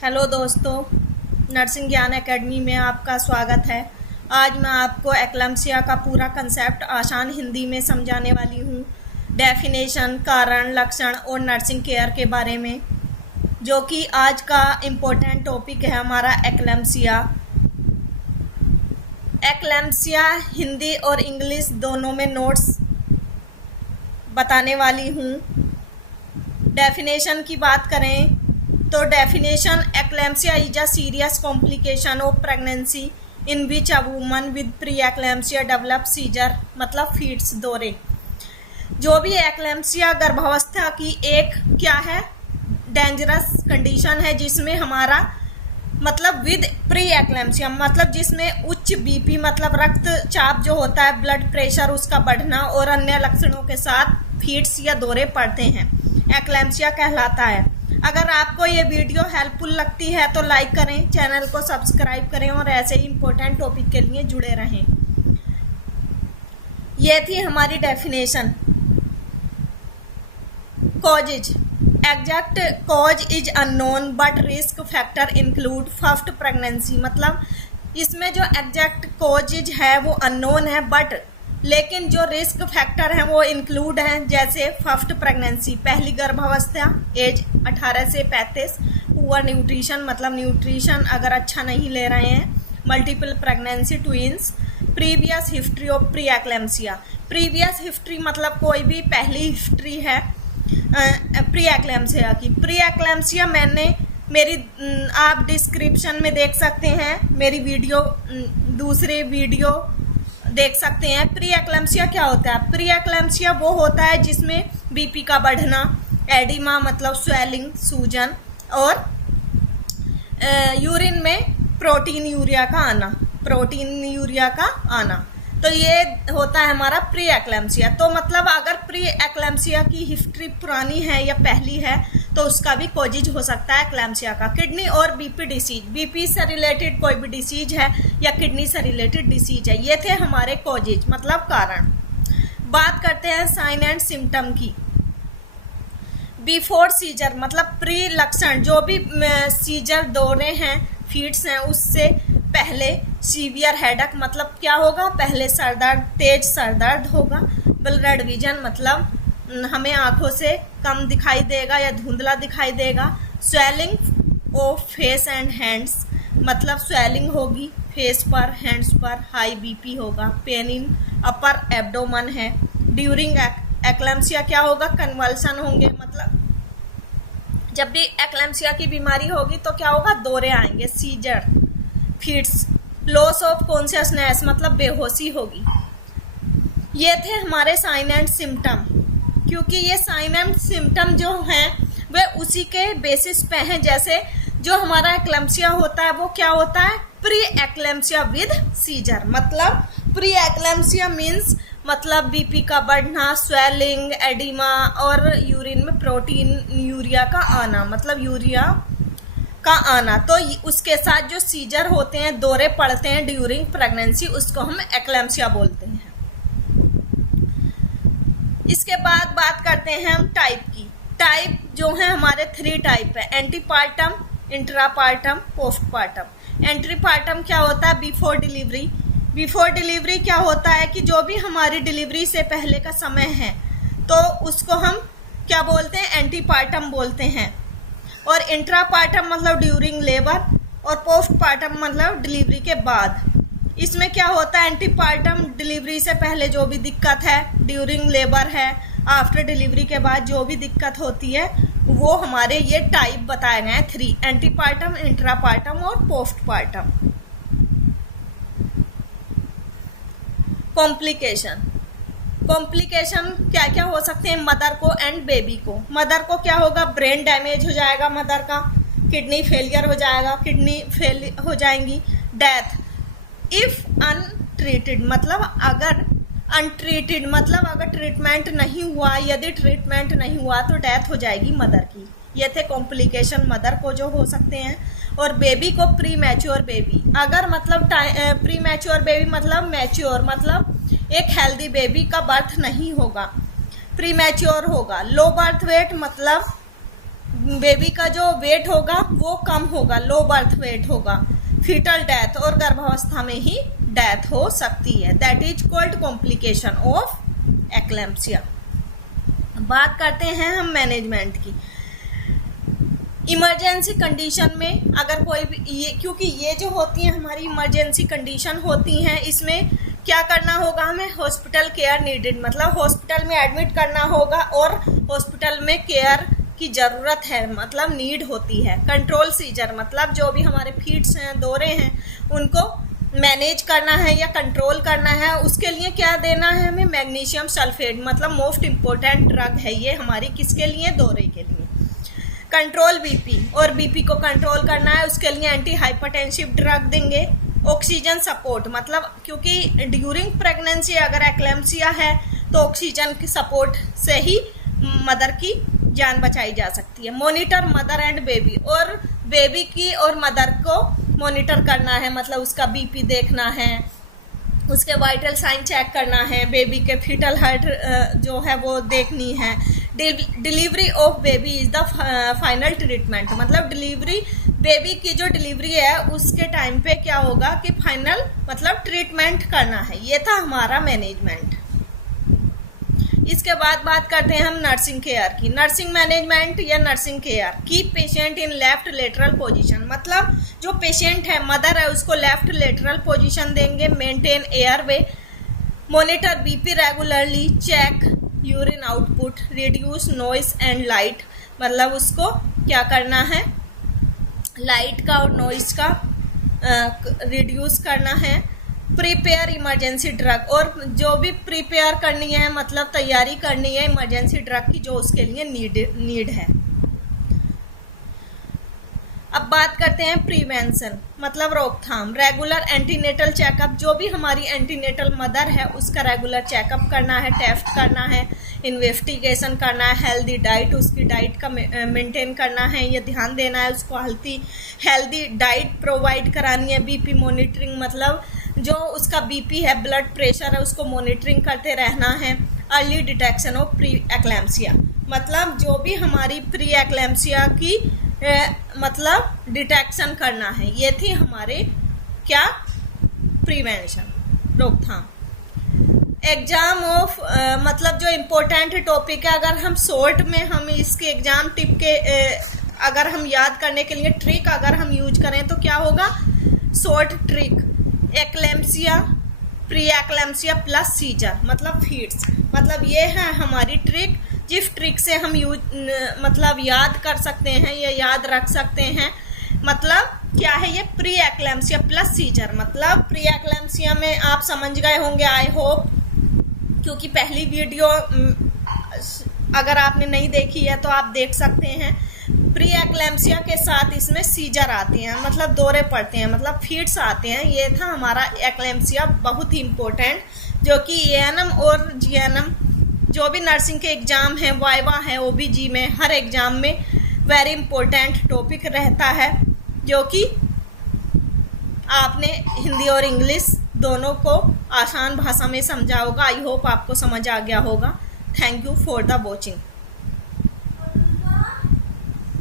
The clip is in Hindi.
हेलो दोस्तों, नर्सिंग ज्ञान एकेडमी में आपका स्वागत है। आज मैं आपको एक्लैम्सिया का पूरा कंसेप्ट आसान हिंदी में समझाने वाली हूँ। डेफिनेशन, कारण, लक्षण और नर्सिंग केयर के बारे में, जो कि आज का इम्पोर्टेंट टॉपिक है हमारा एक्लैम्सिया। एक्लैम्सिया हिंदी और इंग्लिश दोनों में नोट्स बताने वाली हूँ। डेफिनेशन की बात करें तो definition, eclampsia is a serious complication of pregnancy in which a woman with pre eclampsia develop seizure, मतलब फीट्स दौरे। जो भी एक्लैम्सिया गर्भावस्था की एक क्या है, डेंजरस कंडीशन है, जिसमें हमारा मतलब विद प्री एक्लैम्सिया मतलब जिसमें उच्च बीपी मतलब रक्तचाप जो होता है, ब्लड प्रेशर उसका बढ़ना और अन्य लक्षणों के साथ फीट्स या दौरे पड़ते हैं, एक्लैम्सिया कहलाता है। अगर आपको ये वीडियो हेल्पफुल लगती है तो लाइक करें, चैनल को सब्सक्राइब करें और ऐसे ही इम्पोर्टेंट टॉपिक के लिए जुड़े रहें। ये थी हमारी definition. Causes, exact cause is unknown but risk factor include first pregnancy, मतलब इसमें जो एग्जैक्ट कॉजेज है वो अननोन है, बट लेकिन जो रिस्क फैक्टर हैं वो इंक्लूड हैं, जैसे फर्स्ट प्रेगनेंसी पहली गर्भावस्था, एज 18 से 35, पुअर न्यूट्रिशन मतलब न्यूट्रिशन अगर अच्छा नहीं ले रहे हैं, multiple pregnancy, twins, previous history of pre eclampsia. Previous history मतलब कोई भी पहली हिस्ट्री है प्री एक्लैम्सिया की। प्री एक्लैम्सिया आप डिस्क्रिप्शन में देख सकते हैं, मेरी वीडियो दूसरे वीडियो देख सकते हैं। प्री एक्लैम्सिया क्या होता है? प्री एक्लैम्सिया वो होता है जिसमें बीपी का बढ़ना, एडिमा मतलब स्वेलिंग, सूजन, और यूरिन में प्रोटीन यूरिया का आना, तो ये होता है हमारा प्री एक्लैम्सिया। तो मतलब अगर प्री एक्लैम्सिया की हिस्ट्री पुरानी है या पहली है तो उसका भी कॉजेज हो सकता है एक्लैम्सिया का। किडनी और बीपी डिसीज, बीपी से रिलेटेड कोई भी डिसीज है या किडनी से रिलेटेड डिसीज है, ये थे हमारे कॉजेज मतलब कारण। बात करते हैं साइन एंड सिम्टम की। बिफोर सीजर मतलब प्री लक्षण, जो भी सीजर दौरे हैं, फीट्स हैं, उससे पहले सीवियर हेडेक मतलब क्या होगा, पहले सरदर्द, तेज सरदर्द होगा। ब्लड विजन मतलब हमें आंखों से कम दिखाई देगा या धुंधला दिखाई देगा। Swelling of face and hands मतलब स्वेलिंग होगी फेस पर, हैंड्स पर। हाई बीपी होगा। पेन इन अपर एब्डोमन है। ड्यूरिंग एक्लैम्सिया क्या होगा, कन्वल्सन होंगे, मतलब जब भी एक्लैम्सिया की बीमारी होगी तो क्या होगा, दौरे आएंगे, seizure, fits. Loss of consciousness मतलब बेहोशी होगी। ये थे हमारे साइन एंड सिम्टम। क्योंकि ये साइन एंड सिम्टम जो हैं वे उसी के बेसिस पे हैं। जैसे जो हमारा एक्लैम्सिया होता है वो क्या होता है, प्री एक्लैम्सिया विद सीजर, मतलब प्री एक्लैम्सिया मीन्स मतलब बीपी का बढ़ना, स्वेलिंग, एडिमा और यूरिन में प्रोटीन यूरिया का आना, मतलब यूरिया का आना। तो उसके साथ जो सीजर होते हैं, दौरे पड़ते हैं ड्यूरिंग प्रेगनेंसी, उसको हम एक्लैम्सिया बोलते हैं। इसके बाद बात करते हैं हम टाइप की। टाइप जो है हमारे 3 टाइप है, एंटीपार्टम, इंट्रापार्टम, पोस्टपार्टम। एंटीपार्टम क्या होता है, बिफोर डिलीवरी। बिफोर डिलीवरी क्या होता है कि जो भी हमारी डिलीवरी से पहले का समय है तो उसको हम क्या बोलते हैं, एंटीपार्टम बोलते हैं। और इंट्रापार्टम मतलब ड्यूरिंग लेबर, और पोस्टपार्टम मतलब डिलीवरी के बाद। इसमें क्या होता है, एंटीपार्टम डिलीवरी से पहले जो भी दिक्कत है, ड्यूरिंग लेबर है, आफ्टर डिलीवरी के बाद जो भी दिक्कत होती है, वो हमारे ये टाइप बताए गए हैं 3, एंटीपार्टम, इंट्रापार्टम और पोस्टपार्टम। कॉम्प्लिकेशन क्या क्या हो सकते हैं मदर को एंड बेबी को। मदर को क्या होगा, ब्रेन डैमेज हो जाएगा मदर का, किडनी फेलियर हो जाएगा, किडनी फेल हो जाएंगी। डेथ इफ अनट्रीटेड मतलब अगर अनट्रीटेड मतलब अगर ट्रीटमेंट नहीं हुआ, यदि ट्रीटमेंट नहीं हुआ तो डेथ हो जाएगी मदर की। ये थे कॉम्प्लिकेशन मदर को जो हो सकते हैं। और बेबी को प्री मैच्योर बेबी, अगर मतलब प्री मैच्योर बेबी मतलब मैच्योर मतलब एक हेल्दी बेबी का बर्थ नहीं होगा, प्री मैच्योर होगा। लो बर्थ वेट मतलब बेबी का जो वेट होगा वो कम होगा, लो बर्थ वेट होगा, फीटल डेथ और गर्भावस्था में ही डेथ हो सकती है। That is called complication of eclampsia. बात करते हैं हम मैनेजमेंट की। इमरजेंसी कंडीशन में अगर कोई भी क्योंकि ये जो होती हैं हमारी इमरजेंसी कंडीशन होती हैं, इसमें क्या करना होगा, हमें हॉस्पिटल केयर नीडेड, मतलब हॉस्पिटल में एडमिट करना होगा और हॉस्पिटल में केयर की ज़रूरत है, मतलब नीड होती है। कंट्रोल सीजर मतलब जो भी हमारे फीड्स हैं, दौरे हैं, उनको मैनेज करना है या कंट्रोल करना है, उसके लिए क्या देना है हमें, मैग्नीशियम सल्फेट, मतलब मोस्ट इम्पोर्टेंट ड्रग है ये हमारी, किसके लिए, दौरे के लिए। कंट्रोल बीपी, और बीपी को कंट्रोल करना है, उसके लिए एंटी हाइपरटेंसिव ड्रग देंगे। ऑक्सीजन सपोर्ट, मतलब क्योंकि ड्यूरिंग प्रेगनेंसी अगर एक्लेम्पसिया है तो ऑक्सीजन की सपोर्ट से ही मदर की जान बचाई जा सकती है। मॉनिटर मदर एंड बेबी, और बेबी की और मदर को मॉनिटर करना है, मतलब उसका बीपी देखना है, उसके वाइटल साइन चेक करना है, बेबी के फीटल हार्ट जो है वो देखनी है। Delivery of baby is the final treatment, मतलब डिलीवरी, बेबी की जो डिलीवरी है उसके टाइम पे क्या होगा कि फाइनल मतलब ट्रीटमेंट करना है। ये था हमारा मैनेजमेंट। इसके बाद बात करते हैं हम नर्सिंग केयर की। नर्सिंग मैनेजमेंट या nursing care, keep patient in left lateral position, मतलब जो पेशेंट है, मदर है, उसको लेफ्ट लेटरल पोजीशन देंगे। Maintain airway, monitor BP regularly, check urine output, reduce noise and light, मतलब उसको क्या करना है, लाइट का और नॉइस का रिड्यूस करना है। प्रिपेयर इमरजेंसी ड्रग, और जो भी प्रिपेयर करनी है मतलब तैयारी करनी है इमरजेंसी ड्रग की जो उसके लिए नीड है। अब बात करते हैं प्रिवेंशन, मतलब रोकथाम। रेगुलर एंटीनेटल चेकअप, जो भी हमारी एंटीनेटल मदर है उसका रेगुलर चेकअप करना है, टेस्ट करना है, इन्वेस्टिगेशन करना है। हेल्दी डाइट, उसकी डाइट का मेंटेन करना है, ये ध्यान देना है, उसको हेल्दी डाइट प्रोवाइड करानी है। बीपी मॉनिटरिंग, मतलब जो उसका बीपी है, ब्लड प्रेशर है, उसको मॉनिटरिंग करते रहना है। Early detection of pre eclampsia, मतलब जो भी हमारी प्री एक्लेम्पसिया की मतलब डिटेक्शन करना है। ये थी हमारे क्या, प्रिवेंशन, रोकथाम। एग्जाम ऑफ मतलब जो इम्पोर्टेंट टॉपिक है, अगर हम शॉर्ट में हम इसके एग्जाम टिप के अगर हम याद करने के लिए ट्रिक अगर हम यूज करें तो क्या होगा, short trick, eclampsia, pre eclampsia plus seizure, मतलब फीड्स, मतलब ये है हमारी ट्रिक। जिस ट्रिक से हम मतलब याद कर सकते हैं या याद रख सकते हैं, मतलब क्या है ये, प्री एक्लेम्पसिया प्लस सीजर, मतलब प्री एक्लेम्पसिया में आप समझ गए होंगे आई होप, क्योंकि पहली वीडियो अगर आपने नहीं देखी है तो आप देख सकते हैं। प्री एक्लेम्पसिया के साथ इसमें सीजर आते हैं, मतलब दौरे पड़ते हैं, मतलब फीड्स आते हैं। ये था हमारा एक्लेम्पसिया, बहुत ही इम्पोर्टेंट, जो कि एएनएम और जीएनएम जो भी नर्सिंग के एग्ज़ाम हैं, वाइवा है, ओबीजी में, हर एग्ज़ाम में वेरी इंपॉर्टेंट टॉपिक रहता है, जो कि आपने हिंदी और इंग्लिश दोनों को आसान भाषा में समझा होगा। आई होप आपको समझ आ गया होगा। Thank you for the watching.